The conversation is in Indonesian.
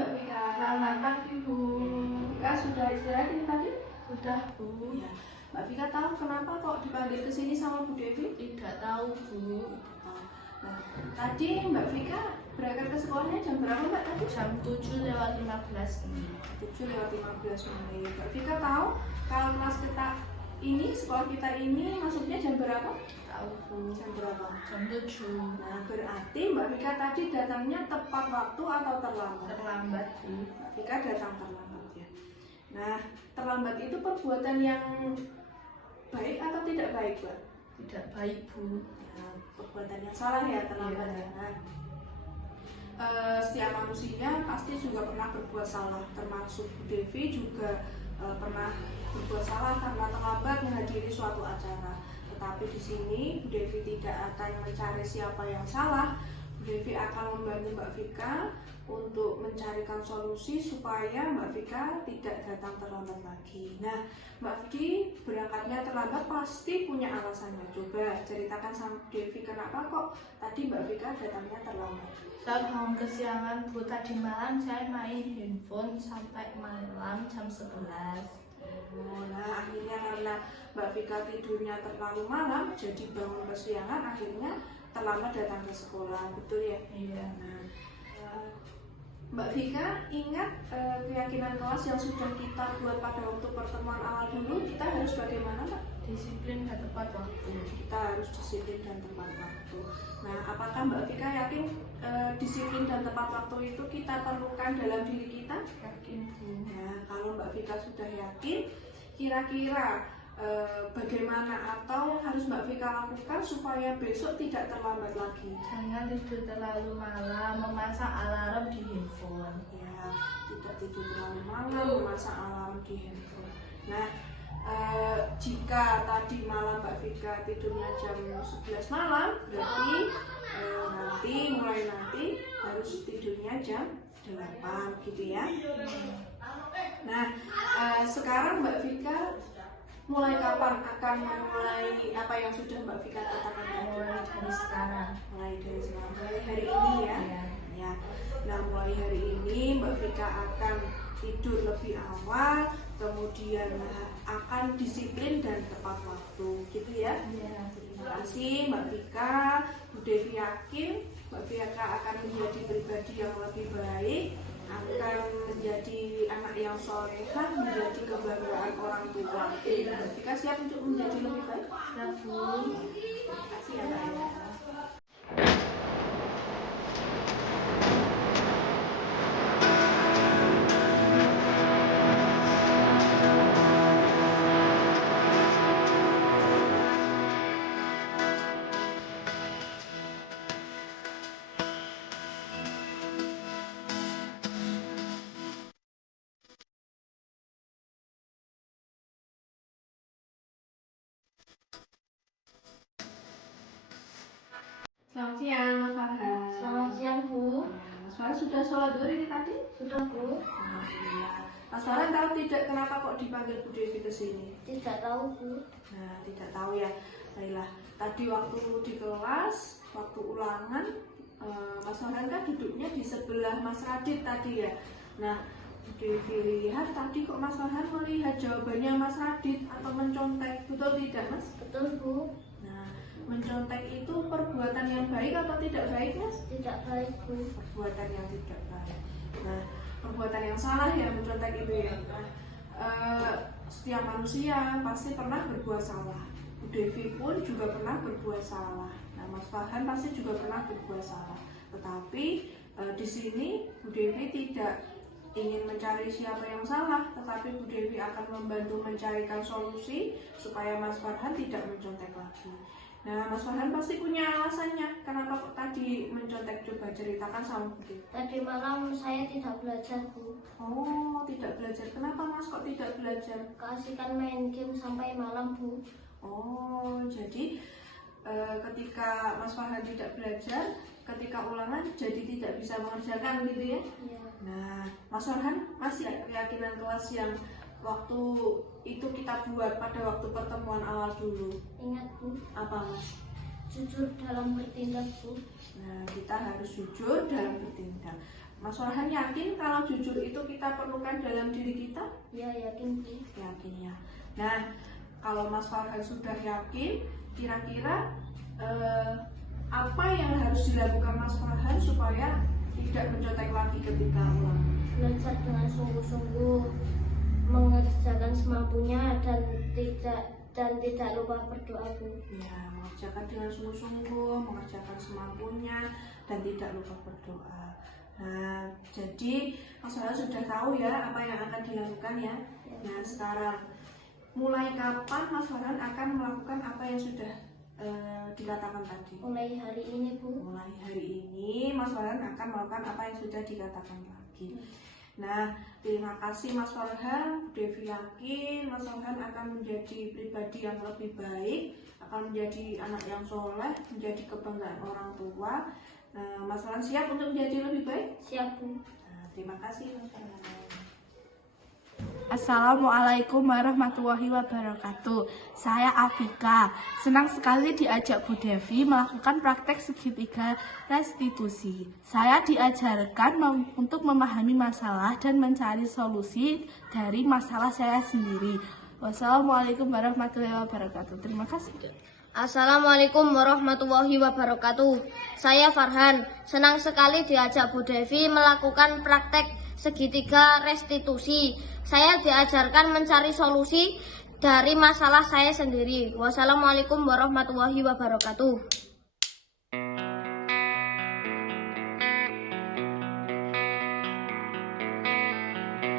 Mbak Vika. Selamat pagi Bu. Vika sudah istirahat ini tadi? Sudah Bu. Ya. Mbak Vika tahu kenapa kok dipanggil ke sini sama Bu Devi? Tidak tahu Bu. Nah, tadi Mbak Vika berangkat ke sekolahnya jam berapa Mbak tadi? Jam 7:15 menit. 7:15 menit. Mbak Vika tahu kalau kelas kita ini, sekolah kita ini masuknya jam berapa? Tahu Bu. Jam berapa? Jam 7. Nah, berarti Mbak Vika tadi datangnya tepat waktu atau terlambat? Terlambat Bu. Mbak Vika datang terlambat ya. Nah, terlambat itu perbuatan yang baik atau tidak baik, Mbak? Tidak baik Bu. Nah, perbuatan yang salah ya terlambat ya. Nah, setiap manusia pasti juga pernah berbuat salah, termasuk Bu Devi juga pernah berbuat salah karena terlambat menghadiri suatu acara. Tetapi di sini Bu Devi tidak akan mencari siapa yang salah. Bu Devi akan membantu Mbak Vika untuk mencarikan solusi supaya Mbak Vika tidak datang terlambat lagi. Nah, Mbak Vika berangkatnya terlambat pasti punya alasannya. Coba ceritakan sama Bu Devi kenapa kok tadi Mbak Vika datangnya terlambat. Saya bangun kesiangan Bu. Tadi malam saya main handphone sampai malam jam 11. Nah, akhirnya karena Mbak Vika tidurnya terlalu malam, jadi bangun kesiangan, akhirnya terlambat datang ke sekolah, betul ya? Iya. Nah, Mbak Vika ingat keyakinan kelas yang sudah kita buat pada waktu pertemuan awal dulu, kita harus bagaimana Mbak? Disiplin dan tepat waktu. Kita harus disiplin dan tepat waktu. Nah, apakah Mbak Vika yakin disiplin dan tepat waktu itu kita perlukan dalam diri kita? Yakin Bu. Nah, kalau Mbak Vika sudah yakin, kira-kira bagaimana atau harus Mbak Vika lakukan supaya besok tidak terlambat lagi? Jangan tidur terlalu malam, memasang alarm di handphone. Ya, tidak tidur terlalu malam, memasang alarm di handphone. Nah, jika tadi malam Mbak Vika tidurnya jam 11 malam, berarti mulai nanti harus tidurnya jam 8 gitu ya. Nah, sekarang Mbak Vika mulai kapan akan memulai apa yang sudah Mbak Vika katakan tadi? Mulai dari sekarang. Mulai dari sekarang, mulai hari ini ya. Ya. Nah, mulai hari ini Mbak Vika akan tidur lebih awal, kemudian akan disiplin dan tepat waktu, gitu ya. Iya. Terima kasih Mbak Vika. Bu Devi yakin Mbak Vika akan menjadi pribadi yang lebih baik, akan menjadi anak yang solehah, menjadi kebanggaan orang tua. Mbak Vika siap untuk menjadi lebih baik? Siap Bu. Terima kasih ya Mbak ya. Selamat siang Mas Farhan. Selamat siang Bu. Mas Farhan sudah sholat zuhur ini tadi? Sudah Bu. Alhamdulillah. Mas Farhan tahu tidak kenapa kok dipanggil Bu Devi ke sini? Tidak tahu Bu. Nah, tidak tahu ya. Baiklah, tadi waktu di kelas, waktu ulangan, Mas Farhan kan duduknya di sebelah Mas Radit tadi ya. Nah, Bu Devi lihat tadi kok Mas Farhan melihat jawabannya Mas Radit atau mencontek, betul tidak Mas? Betul Bu. Nah, mencontek itu perbuatan yang baik atau tidak baik Mas? Tidak baik Bu. Perbuatan yang tidak baik. Nah, perbuatan yang salah ya mencontek itu ya. Nah, setiap manusia pasti pernah berbuat salah. Bu Devi pun juga pernah berbuat salah. Nah, Mas Farhan pasti juga pernah berbuat salah. Tetapi di sini Bu Devi tidak ingin mencari siapa yang salah, tetapi Bu Devi akan membantu mencarikan solusi supaya Mas Farhan tidak mencontek lagi. Nah, Mas Farhan pasti punya alasannya kenapa kok tadi mencontek. Coba ceritakan sama Bu Devi. Tadi malam saya tidak belajar Bu. Oh, tidak belajar. Kenapa Mas kok tidak belajar? Keasikan main game sampai malam Bu. Oh, jadi ketika Mas Farhan tidak belajar, ketika ulangan jadi tidak bisa mengerjakan gitu ya? Iya. Nah, Mas Farhan masih ada keyakinan kelas yang waktu itu kita buat pada waktu pertemuan awal dulu? Ingat Bu. Apa Mas? Jujur dalam bertindak Bu. Nah, kita harus jujur dalam bertindak. Mas Farhan yakin kalau jujur itu kita perlukan dalam diri kita? Ya, yakin Bu. Yakin ya. Nah, kalau Mas Farhan sudah yakin, kira-kira apa yang harus dilakukan Mas Farhan supaya tidak mencontek lagi ketika ulang? Belajar dengan sungguh-sungguh, mengerjakan semampunya dan tidak lupa berdoa Bu. Ya, mengerjakan dengan sungguh-sungguh, mengerjakan semampunya, dan tidak lupa berdoa. Nah, jadi Mas Farhan sudah tahu ya apa yang akan dilakukan ya. Nah, sekarang mulai kapan Mas Farhan akan melakukan apa yang sudah dikatakan tadi? Mulai hari ini Bu. Mulai hari ini Mas Farhan akan melakukan apa yang sudah dikatakan tadi. Nah, terima kasih Mas Farhan. Bu Devi yakin Mas Farhan akan menjadi pribadi yang lebih baik, akan menjadi anak yang soleh, menjadi kebanggaan orang tua. Nah, Mas Farhan siap untuk menjadi lebih baik? Siap Bu. Nah, terima kasih Mas Farhan. Assalamualaikum warahmatullahi wabarakatuh. Saya Afika. Senang sekali diajak Bu Devi melakukan praktek segitiga restitusi. Saya diajarkan untuk memahami masalah dan mencari solusi dari masalah saya sendiri. Wassalamualaikum warahmatullahi wabarakatuh. Terima kasih. Assalamualaikum warahmatullahi wabarakatuh. Saya Farhan. Senang sekali diajak Bu Devi melakukan praktek segitiga restitusi. Saya diajarkan mencari solusi dari masalah saya sendiri. Wassalamualaikum warahmatullahi wabarakatuh.